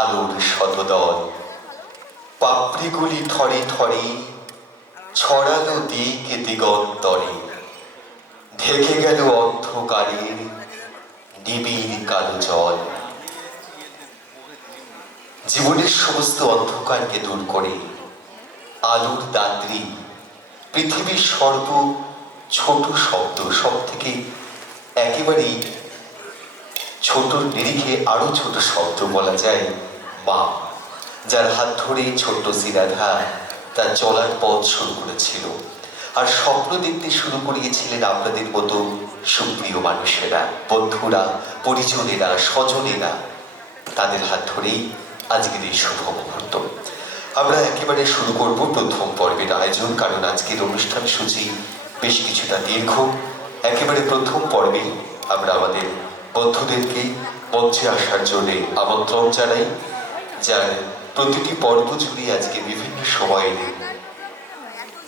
আলোর শতদল, পাপড়িগুলি থরে থরে ছড়ালো দিক দিগন্তরে, ঢেকে গেল অন্ধকারের নিবিড় কালো জল। জীবনের সমস্ত অন্ধকারকে দূর করে আলোর দাত্রী, পৃথিবীর সর্ব ছোট শব্দ, সব থেকে একেবারেই ছোট নিরিখে আরো ছোট শব্দ বলা যায় মা, যার হাত ধরে ছোট্ট শ্রীরাধা তার চলার পথ শুরু করেছিল। আর স্বপ্ন দেখতে শুরু করিয়েছিলেন আপনাদের মতো সুপ্রিয় মানুষেরা, বন্ধুরা, পরিজনেরা, স্বজনেরা। তাদের হাত ধরেই আজকের এই শুভ মুহূর্ত। আমরা একেবারে শুরু করব প্রথম পর্বের আয়োজন, কারণ আজকের অনুষ্ঠান সূচি বেশ কিছুটা দীর্ঘ। একেবারে প্রথম পর্বে আমরা আমাদের বন্ধুদেরকে মঞ্চে আসার জন্য আমন্ত্রণ জানাই, যার প্রতিটি পর্ব জুড়ে আজকে বিভিন্ন সময়ে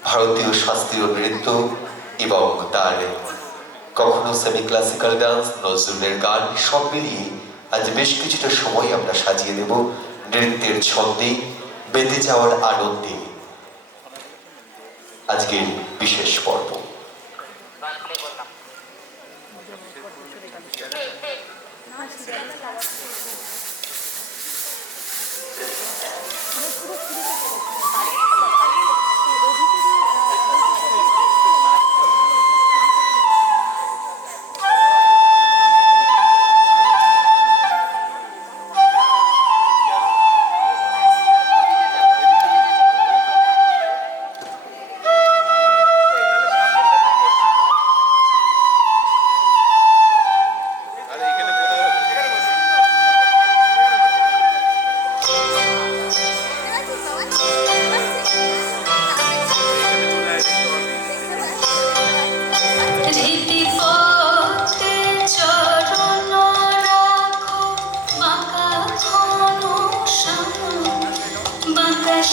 ভারতীয় শাস্ত্রীয় নৃত্য এবং তার কখনো সেমি ক্লাসিক্যাল ডান্স, নজরুলের গান সব মিলিয়ে আজ বেশ কিছুটা সময় আমরা সাজিয়ে দেব নৃত্যের ছন্দে, বেঁধে যাওয়ার আনন্দে আজকের বিশেষ পর্ব।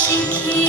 শিখি